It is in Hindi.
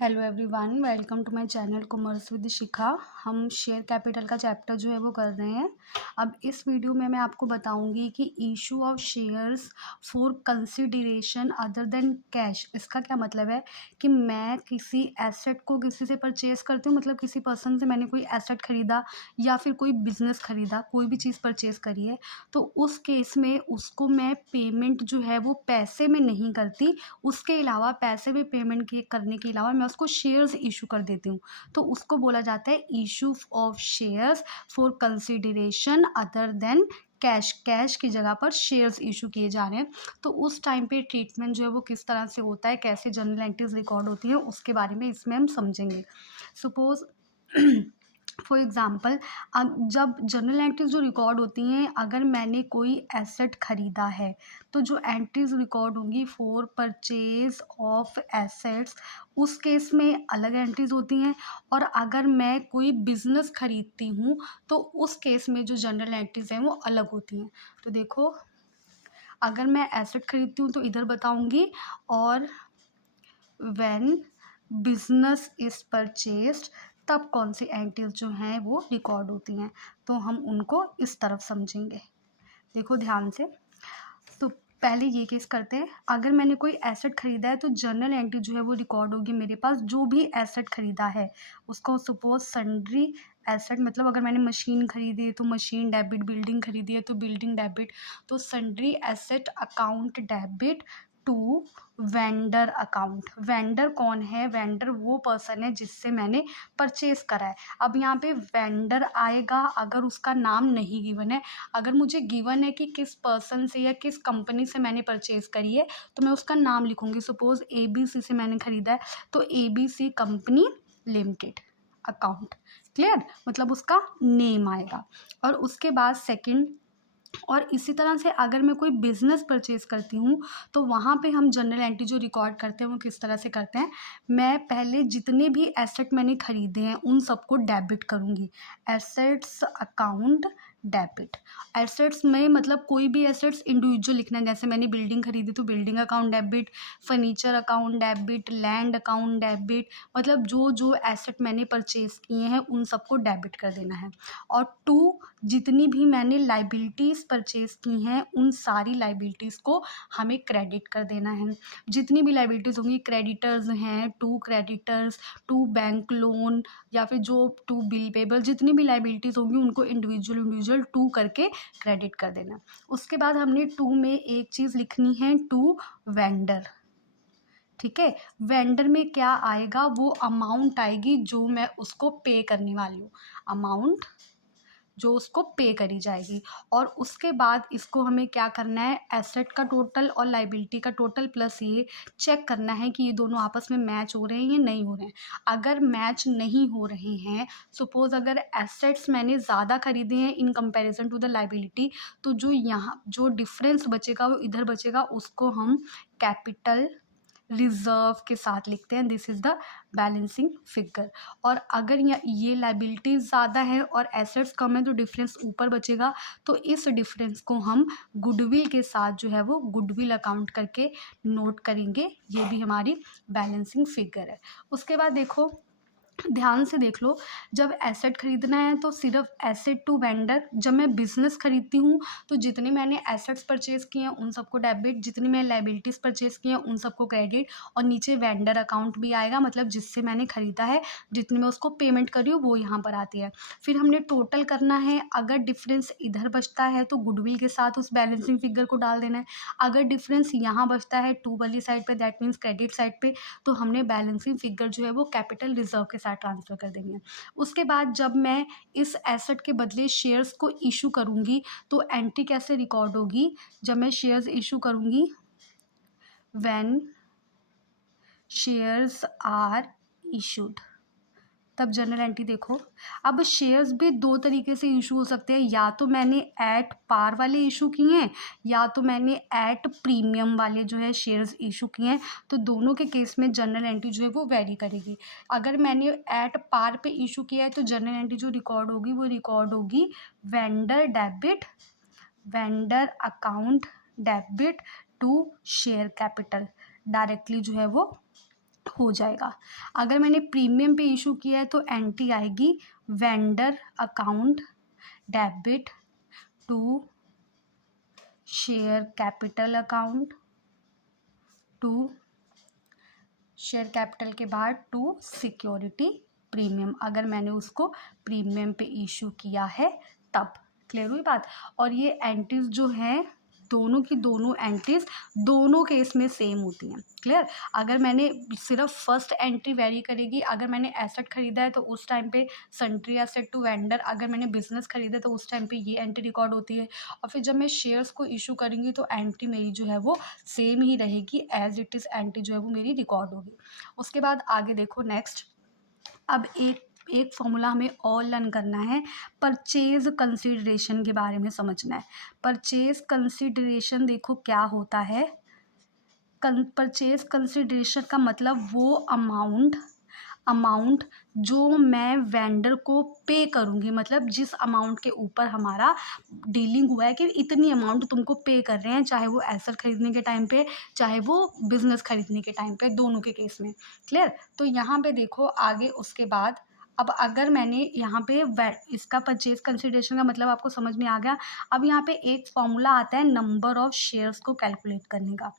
Hello everyone, welcome to my channel commerce with Shikha. हम शेयर कैपिटल का चैप्टर जो है वो कर रहे हैं। अब इस वीडियो में मैं आपको बताऊंगी कि issue of shares for consideration other than cash. इसका क्या मतलब है कि मैं किसी एसेट को किसी से परचेज करती हूँ, मतलब किसी पर्सन से मैंने कोई एसेट खरीदा या फिर कोई बिजनेस खरीदा, कोई भी चीज़ परचेज करी है, तो उस केस में उसको मैं पेमेंट जो है वो पैसे में नहीं करती। उसके अलावा पैसे भी पेमेंट के करने के अलावा मैं उसको शेयर्स इशू कर देती हूँ, तो उसको बोला जाता है issue of shares for consideration other than cash. Cash की जगह पर शेयर्स इशू किए जा रहे हैं, तो उस टाइम पे ट्रीटमेंट जो है वो किस तरह से होता है, कैसे जर्नल एंट्रीज रिकॉर्ड होती हैं, उसके बारे में इसमें हम समझेंगे। सपोज फॉर एग्ज़ाम्पल, जब जर्नल एंट्रीज जो रिकॉर्ड होती हैं, अगर मैंने कोई एसेट ख़रीदा है तो जो एंट्रीज रिकॉर्ड होंगी फॉर परचेज ऑफ एसेट्स, उस केस में अलग एंट्रीज होती हैं। और अगर मैं कोई बिज़नेस ख़रीदती हूँ तो उस केस में जो जनरल एंट्रीज हैं वो अलग होती हैं। तो देखो, अगर मैं एसेट ख़रीदती हूँ तो इधर बताऊँगी, और व्हेन बिजनेस इज परचेज्ड तब कौन सी एंट्रीज जो हैं वो रिकॉर्ड होती हैं, तो हम उनको इस तरफ समझेंगे। देखो ध्यान से। तो पहले ये केस करते हैं। अगर मैंने कोई एसेट खरीदा है तो जर्नल एंट्री जो है वो रिकॉर्ड होगी मेरे पास, जो भी एसेट खरीदा है उसको। सपोज सन्ड्री एसेट, मतलब अगर मैंने मशीन खरीदी है तो मशीन डेबिट, बिल्डिंग खरीदी है तो बिल्डिंग डेबिट। तो sundry asset account debit to vendor account. Vendor कौन है? वेंडर वो पर्सन है जिससे मैंने परचेज करा है। अब यहाँ पे वेंडर आएगा अगर उसका नाम नहीं गिवन है। अगर मुझे गिवन है कि किस पर्सन से या किस कंपनी से मैंने परचेज करी है तो मैं उसका नाम लिखूंगी। सपोज ABC से मैंने खरीदा है तो ABC company limited account. Clear? मतलब उसका नेम आएगा। और उसके बाद सेकंड, और इसी तरह से अगर मैं कोई बिज़नेस परचेज़ करती हूँ तो वहाँ पे हम जनरल एंट्री जो रिकॉर्ड करते हैं वो किस तरह से करते हैं। मैं पहले जितने भी एसेट मैंने खरीदे हैं उन सबको डेबिट करूँगी। Assets account debit. एसेट्स में मतलब कोई भी एसेट्स इंडिविजुअल लिखना है, जैसे मैंने बिल्डिंग खरीदी तो building account debit, furniture account debit, land account debit, मतलब जो जो एसेट मैंने परचेज़ किए हैं उन सबको डेबिट कर देना है। और टू, जितनी भी मैंने लाइबिलिटीज़ परचेज़ की हैं उन सारी लाइबिलिटीज़ को हमें क्रेडिट कर देना है। जितनी भी लाइबिलिटीज़ होंगी, क्रेडिटर्स हैं, to creditors, to bank loan, या फिर जो टू बिल पेबल, जितनी भी लाइबिलिटीज़ होंगी उनको इंडिविजुअल इंडिविजुअल टू करके क्रेडिट कर देना। उसके बाद हमने टू में एक चीज़ लिखनी है, टू वेंडर। ठीक है? वेंडर में क्या आएगा? वो अमाउंट आएगी जो मैं उसको पे करने वाली हूँ, अमाउंट जो उसको पे करी जाएगी। और उसके बाद इसको हमें क्या करना है? एसेट का टोटल और लाइबिलिटी का टोटल प्लस ये चेक करना है कि ये दोनों आपस में मैच हो रहे हैं या नहीं हो रहे हैं। अगर मैच नहीं हो रहे हैं, सपोज अगर एसेट्स मैंने ज़्यादा खरीदे हैं in comparison to the liability, तो जो यहाँ जो डिफरेंस बचेगा वो इधर बचेगा, उसको हम कैपिटल रिजर्व के साथ लिखते हैं। This is the balancing figure. और अगर ये लाइबिलिटीज़ ज़्यादा है और एसेट्स कम है तो डिफरेंस ऊपर बचेगा, तो इस डिफरेंस को हम गुडविल के साथ जो है वो गुडविल अकाउंट करके नोट करेंगे। ये भी हमारी बैलेंसिंग फिगर है। उसके बाद देखो, ध्यान से देख लो, जब एसेट खरीदना है तो सिर्फ एसेट टू वेंडर। जब मैं बिजनेस खरीदती हूँ तो जितने मैंने एसेट्स परचेज किए हैं उन सबको डेबिट, जितनी मैंने लाइबिलिटीज़ परचेज की हैं उन सबको क्रेडिट, और नीचे वेंडर अकाउंट भी आएगा, मतलब जिससे मैंने खरीदा है, जितनी मैं उसको पेमेंट करी हूँ वो यहाँ पर आती है। फिर हमने टोटल करना है। अगर डिफरेंस इधर बचता है तो गुडविल के साथ उस बैलेंसिंग फिगर को डाल देना है। अगर डिफरेंस यहाँ बचता है टू वाली साइड पे, दैट मीन्स क्रेडिट साइड पे, तो हमने बैलेंसिंग फिगर जो है वो कैपिटल रिजर्व के साथ ट्रांसफ़र कर देंगे। उसके बाद जब मैं इस एसेट के बदले शेयर्स को इशू करूँगी तो एंट्री कैसे रिकॉर्ड होगी? जब मैं शेयर्स इशू करूँगी, व्हेन शेयर्स आर इशूड, तब जनरल एंट्री देखो। अब शेयर्स भी दो तरीके से इशू हो सकते हैं, या तो मैंने एट पार वाले इशू किए हैं या तो मैंने एट प्रीमियम वाले जो है शेयर्स इशू किए हैं। तो दोनों के केस में जनरल एंट्री जो है वो वेरी करेगी। अगर मैंने एट पार पे इशू किया है तो जनरल एंट्री जो रिकॉर्ड होगी वो रिकॉर्ड होगी vendor debit, vendor account debit to share capital, directly जो है वो हो जाएगा। अगर मैंने प्रीमियम पे इशू किया है तो एंट्री आएगी vendor account debit to share capital account to share capital के बाद टू सिक्योरिटी प्रीमियम, अगर मैंने उसको प्रीमियम पे इशू किया है तब। क्लियर हुई बात। और ये एंट्रीज जो हैं दोनों की दोनों एंट्रीज दोनों केस में सेम होती हैं। क्लियर। अगर मैंने सिर्फ फर्स्ट एंट्री वेरी करेगी, अगर मैंने एसेट खरीदा है तो उस टाइम पे सन्ट्री एसेट टू वेंडर, अगर मैंने बिजनेस खरीदा तो उस टाइम पे ये एंट्री रिकॉर्ड होती है। और फिर जब मैं शेयर्स को इशू करूँगी तो एंट्री मेरी जो है वो सेम ही रहेगी, एज इट इज़ एंट्री जो है वो मेरी रिकॉर्ड होगी। उसके बाद आगे देखो नेक्स्ट। अब एक फॉर्मूला हमें और लर्न करना है, परचेज कंसीडरेशन के बारे में समझना है। परचेज कंसीडरेशन देखो क्या होता है। परचेज कंसीडरेशन का मतलब वो अमाउंट जो मैं वेंडर को पे करूँगी, मतलब जिस अमाउंट के ऊपर हमारा डीलिंग हुआ है कि इतनी अमाउंट तुमको पे कर रहे हैं, चाहे वो एसेट खरीदने के टाइम पे, चाहे वो बिजनेस खरीदने के टाइम पे, दोनों के केस में। क्लियर। तो यहाँ पे देखो आगे उसके बाद, अब अगर मैंने यहाँ पे इसका परचेज कंसिडरेशन का मतलब आपको समझ में आ गया। अब यहाँ पे एक फॉर्मूला आता है नंबर ऑफ शेयर्स को कैलकुलेट करने का।